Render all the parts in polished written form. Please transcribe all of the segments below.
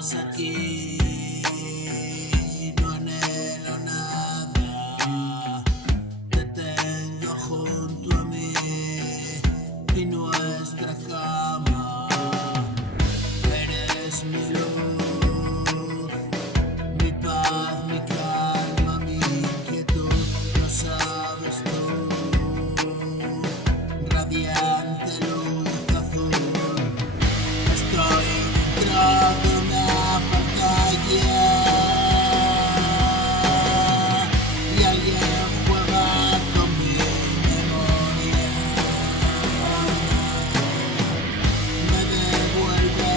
estás aquí, no anhelo nada, te tengo junto a mí y nuestra cama, eres mi luz, mi paz, mi calma, mi inquietud, lo sabes tú, radiante luz azul, estoy dentro de una pantalla y alguien juega con mi memoria, me devuelve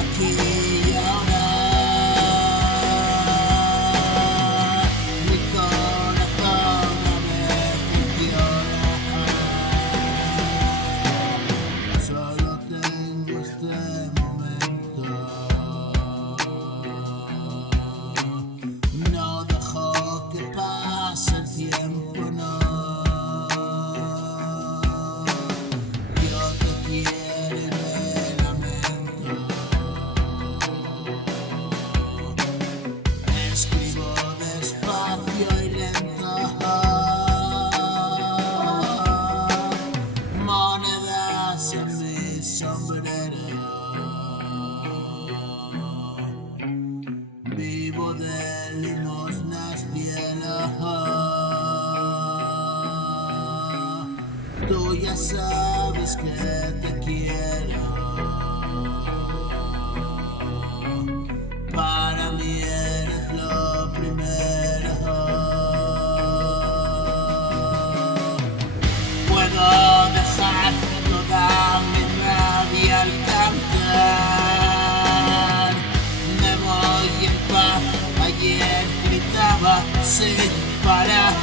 aquí y ahora, mi corazón a veces llora, solo tengo este momento, no dejo que pase el tiempo, no, yo te quiero y me lamento, escribo despacio y lento, monedas en mi sombrero, vivo de limosnas cielo, tú ya sabes que te quiero, para mí eres lo primero, puedo dejar toda mi rabia al cantar, me voy en paz, ayer gritaba sin parar,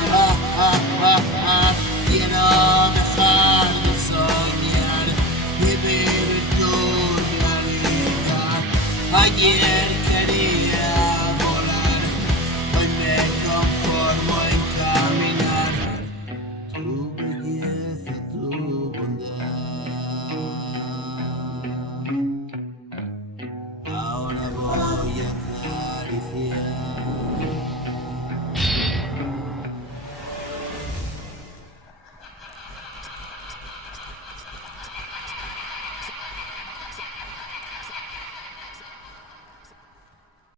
quiero dejar de soñar y vivir tu realidad, ayer